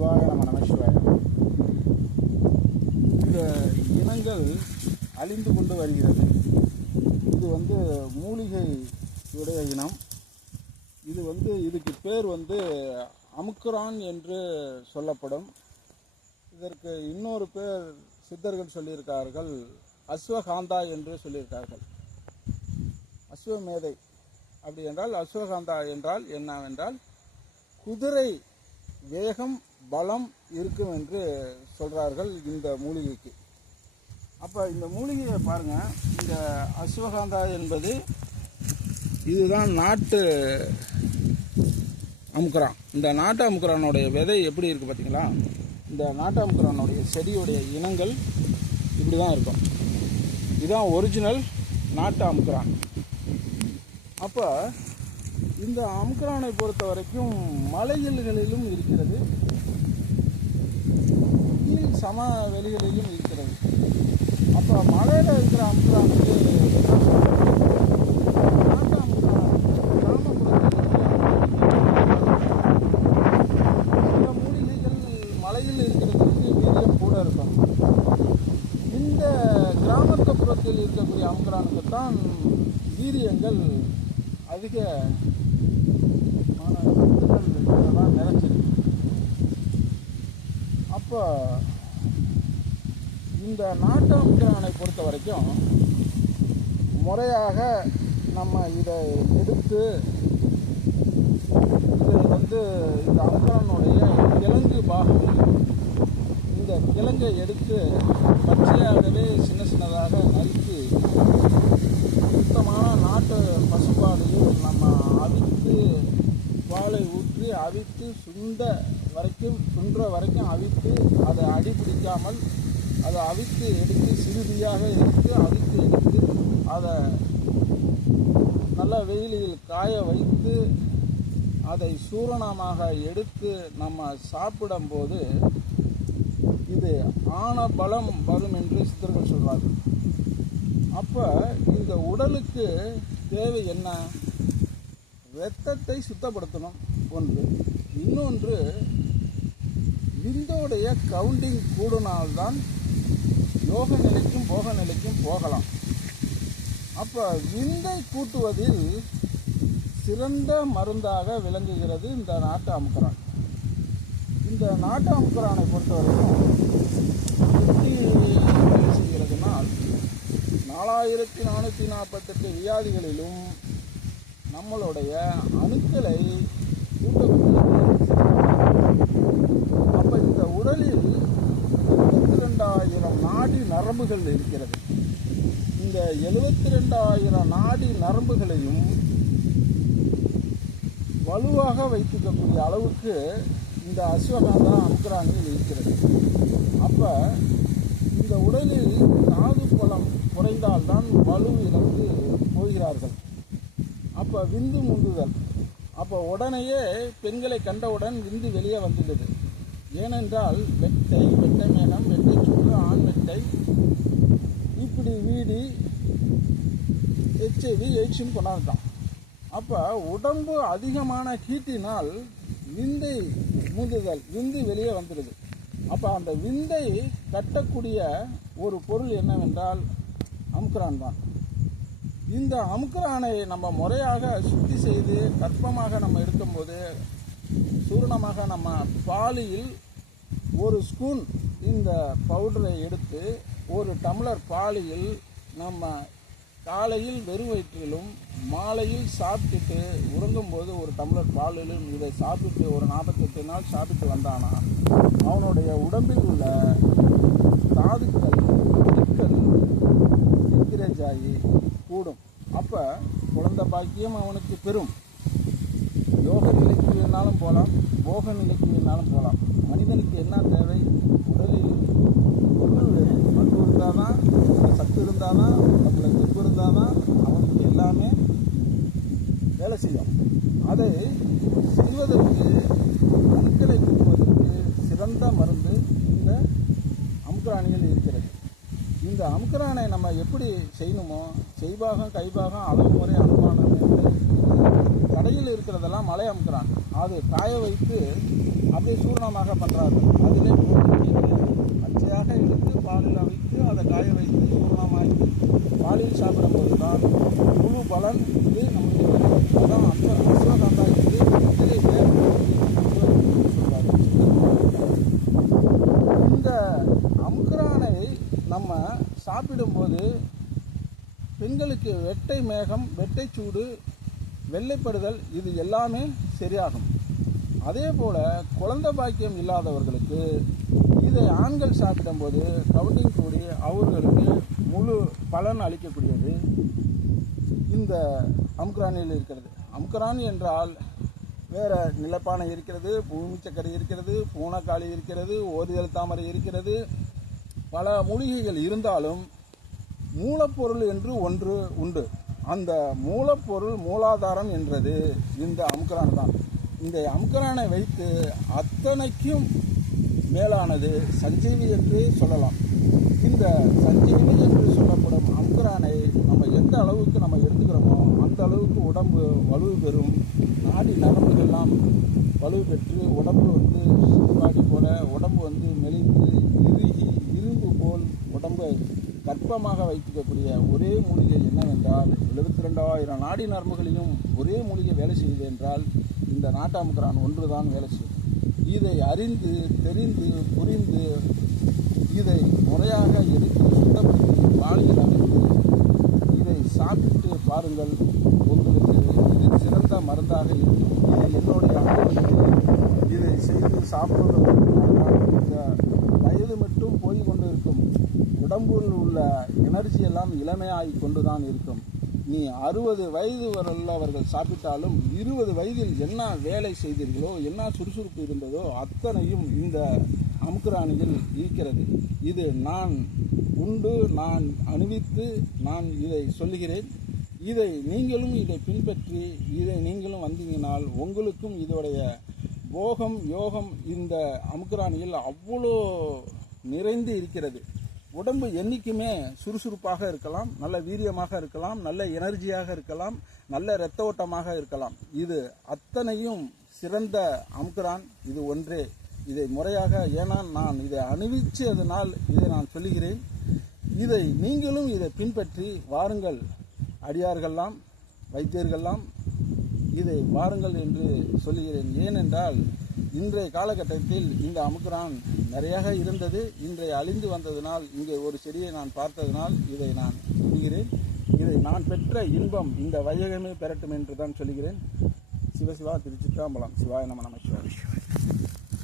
சிவாய நமசிவாய. இந்த இனங்கள் அழிந்து கொண்டு வருகிறது. இது மூலிகையுடைய இனம். இதுக்கு பேர் அமுக்குரான் என்று சொல்லப்படும். இதற்கு இன்னொரு பேர் சித்தர்கள் சொல்லியிருக்கார்கள், அஸ்வகாந்தா என்று சொல்லியிருக்கார்கள். அஸ்வமேதை அப்படி என்றால் அஸ்வகாந்தா என்றால் என்னவென்றால் குதிரை வேகம் பலம் இருக்கும் என்று சொல்கிறார்கள் இந்த மூலிகைக்கு. அப்போ இந்த மூலிகையை பாருங்கள், இந்த அஸ்வகாந்தா என்பது இதுதான் நாட்டு அமுக்குரான். இந்த நாட்டு அமுக்குரானுடைய விதை எப்படி இருக்குது பார்த்தீங்களா? இந்த நாட்டு அமுக்குரானுடைய செடியுடைய இனங்கள் இப்படி தான் இருக்கும். இதுதான் ஒரிஜினல் நாட்டு அமுக்குரான். அப்போ இந்த அமுக்குரானை பொறுத்த வரைக்கும் மலைகளிலும் இருக்கிறது, கீழ் சமவெளிகளிலும் இருக்கிறது. அப்போ மலையில் இருக்கிற அமுக்குரானுக்கு நாட்டு அமுக்குரான் இந்த மூலிகைகள் மலையில் இருக்கிறதுக்கு வீரியம் கூட இருக்கும். இந்த கிராமப்புறத்தில் இருக்கக்கூடிய அமுக்குரானுக்குத்தான் வீரியங்கள் அதிகமான தான் நிறைச்சிருக்கு. அப்போ இந்த நாட்டு அமுக்குரானை பொறுத்த வரைக்கும் முறையாக நம்ம இதை எடுத்து இது இந்த அமுக்குரானுடைய கிழங்கு பாகம், இந்த கிழங்கை எடுத்து பச்சையாகவே சின்ன சின்னதாக நறுக்கி சுத்தமான நாட்டு பசுப்பாலையும் நம்ம அவித்து பாலை ஊற்றி அவித்து சுன்ற வரைக்கும் அவித்து அதை அடி பிடிக்காமல் அதை அவித்து எடுத்து சிறுதியாக எடுத்து அவித்து எடுத்து அதை நல்ல வெயிலில் காய வைத்து அதை சூரணமாக எடுத்து நம்ம சாப்பிடும்போது இது ஆன பலம் வரும் என்று சித்தர்கள் சொல்வார்கள். அப்போ இந்த உடலுக்கு தேவை என்ன? இரத்தத்தை சுத்தப்படுத்தணும் ஒன்று. இன்னொன்று, விந்தோடைய கவுண்டிங் கூடினால்தான் யோக நிலைக்கும் போக நிலைக்கும் போகலாம். அப்போ விந்தை கூட்டுவதில் சிறந்த மருந்தாக விளங்குகிறது இந்த நாட்டு அமுக்குரான். இந்த நாட்டு அமுக்குரானை பொறுத்தவரைக்கும் எப்படி செய்கிறதுனால் 4448 வியாதிகளிலும் நம்மளுடைய அணுக்களை கூட்டக்கூடிய. அப்போ இந்த உடலில் 72,000 நாடி நரம்புகள் இருக்கிறது. இந்த 72,000 நாடி நரம்புகளையும் வலுவாக வைத்துக்கக்கூடிய அளவுக்கு இந்த அஸ்வகாந்தா அமுக்குரானில் இருக்கிறது. அப்போ இந்த உடலில் தாது பலம் குறைந்தால்தான் வலு இழந்து போகிறார்கள். அப்போ விந்து முந்துதல். அப்போ உடனேயே பெண்களை கண்டவுடன் விந்து வெளியே வந்துடுது. ஏனென்றால் வெட்டை மேனம், வெட்டைச்சூடு, ஆண் வெட்டை, இப்படி வீடி HIV எய்ட்ஸ்ன்னு கொண்டாந்துட்டான். அப்போ உடம்பு அதிகமான ஹீட்டினால் விந்தை முந்துதல், விந்து வெளியே வந்துடுது. அப்போ அந்த விந்தை கட்டக்கூடிய ஒரு பொருள் என்னவென்றால் அமுக்குரான் தான். இந்த அமுக்குரானை நம்ம முறையாக சுத்தி செய்து கர்ப்பமாக நம்ம எடுக்கும்போது சூரணமாக நம்ம பாலியில் ஒரு ஸ்பூன் இந்த பவுடரை எடுத்து ஒரு டம்ளர் பாலியில் நம்ம காலையில் வெறும் வயிற்றிலும் மாலையில் சாப்பிட்டுட்டு உறங்கும்போது ஒரு டம்ளர் பாலிலும் இதை சாப்பிட்டு ஒரு 48 நாள் சாப்பிட்டு வந்தானா அவனுடைய உடம்பில் உள்ள தாதுக்கள் என்கரேஜ் ஆகி கூடும். அப்போ குழந்தை பாக்கியம் அவனுக்கு பெறும். யோக நிலைக்கு வேணாலும் போகலாம், போக நிலைக்கு வேணாலும் போகலாம். மனிதனுக்கு என்ன தேவை? உடலில் பண்பு இருந்தால் தான், சத்து இருந்தால் தான், நம்மளை தெப்பு இருந்தால் தான் அவனுக்கு எல்லாமே வேலை செய்யும். அதை செய்வதற்கு அணுக்களை கூட்டுவதற்கு சிறந்த மருந்து இந்த அமுக்குரானியில் இருக்கிறது. இந்த அமுக்குரானை நம்ம எப்படி செய்யணுமோ செய்பாகம் கைபாகம் அளவு முறை அனுமானம் என்று தடைய தரையில் இருக்கிறதெல்லாம் மலை அமுக்குறான். அது காய வைத்து அப்படியே சூரணமாக பண்ணுறார்கள். அதிலே பச்சையாக எடுத்து பாலில் வைத்து அதை காய வைத்து சூரணமாக்கி பாலில் சாப்பிடும்போது தான் முழு பலன் இது நம்முடைய அதான் அஸ்வகந்தா இது இதிலே சொல்றாரு. இந்த அமுக்குரானை நம்ம சாப்பிடும்போது பெண்களுக்கு வெட்டை மேகம், வெட்டை சூடு, வெள்ளைப்படுதல் இது எல்லாமே சரியாகும். அதே போல் குழந்தை பாக்கியம் இல்லாதவர்களுக்கு இதை ஆண்கள் சாப்பிடும்போது கவுண்டிங் கூடி அவர்களுக்கு முழு பலன் அளிக்கக்கூடியது இந்த அமுக்குரானில் இருக்கிறது. அமுக்குரான் என்றால் வேறு நிலப்பானை இருக்கிறது, பூமி சக்கரை இருக்கிறது, பூனைக்காளி இருக்கிறது, ஓரிதழ் தாமரை இருக்கிறது, பல மூலிகைகள் இருந்தாலும் மூலப்பொருள் என்று ஒன்று உண்டு. அந்த மூலப்பொருள் மூலாதாரம் என்றது இந்த அமுக்குரான் தான். இந்த அமுக்குரானை வைத்து அத்தனைக்கும் மேலானது சஞ்சீவி என்று சொல்லலாம். இந்த சஞ்சீவி என்று சொல்லப்படும் அமுக்குரானை நம்ம எந்த அளவுக்கு நம்ம எடுத்துக்கிறோமோ அந்த அளவுக்கு உடம்பு வலு பெறும். நாடி நரம்புகள்லாம் வலு பெற்று உடம்பு சிவாடி போல உடம்பு மெலிந்து இறுகி இரும்பு போல் உடம்பை கற்பமாக வைத்துக்கக்கூடிய ஒரே மூலிகை என்னவென்றால் 72,000 நாடி நரம்புகளிலும் ஒரே மூலிகை வேலை செய்யுது என்றால் இந்த நாட்டாமுக்குரான் ஒன்று தான் வேலை செய்யும். இதை அறிந்து தெரிந்து புரிந்து இதை முறையாக எடுத்து சுத்தப்படுத்தி பாலியில் அமைத்து இதை சாப்பிட்டு பாருங்கள். உங்களுக்கு இது சிறந்த மருந்தாக இருக்கும். இது என்னுடைய அனுபவத்தில் இதை செய்து சாப்பிடுவதற்கு வயது மட்டும் போய் கொண்டு இருக்கும். உடம்பில் உள்ள எனர்ஜி எல்லாம் இளமையாகி கொண்டு தான் இருக்கும். நீ 60 வயது உள்ளவர்கள் சாப்பிட்டாலும் 20 வயதில் என்ன வேலை செய்தீர்களோ, என்ன சுறுசுறுப்பு இருந்ததோ அத்தனையும் இந்த அமுக்குரானியில் இருக்கிறது. இது நான் உண்டு, நான் அனுபவித்து நான் இதை சொல்லுகிறேன். இதை நீங்களும் இதை பின்பற்றி இதை நீங்களும் வந்தீங்கனால் உங்களுக்கும் இதோடைய போகம் யோகம் இந்த அமுக்குரானியில் அவ்வளோ நிறைந்து இருக்கிறது. உடம்பு என்றைக்குமே சுறுசுறுப்பாக இருக்கலாம், நல்ல வீரியமாக இருக்கலாம், நல்ல எனர்ஜியாக இருக்கலாம், நல்ல இரத்த ஓட்டமாக இருக்கலாம். இது அத்தனையும் சிறந்த அமுக்குரான் இது ஒன்றே. இதை முறையாக ஏன்னா நான் இதை அனுபவிச்சதனால் இதை நான் சொல்லுகிறேன். இதை நீங்களும் இதை பின்பற்றி வாருங்கள். அடியார்கள்லாம் வைத்தியர்கள்லாம் இதை வாருங்கள் என்று சொல்லுகிறேன். ஏனென்றால் இன்றைய காலகட்டத்தில் இந்த அமுக்குரான் நிறையாக இருந்தது. இன்றைய அழிந்து வந்ததினால் இங்கே ஒரு செடியை நான் பார்த்ததினால் இதை நான் சொல்கிறேன். இதை நான் பெற்ற இன்பம் இந்த வையகமே பெறட்டும் என்று தான் சொல்கிறேன். சிவசிவா திருச்சிற்றம்பலம். சிவாய நம நம சிவாய.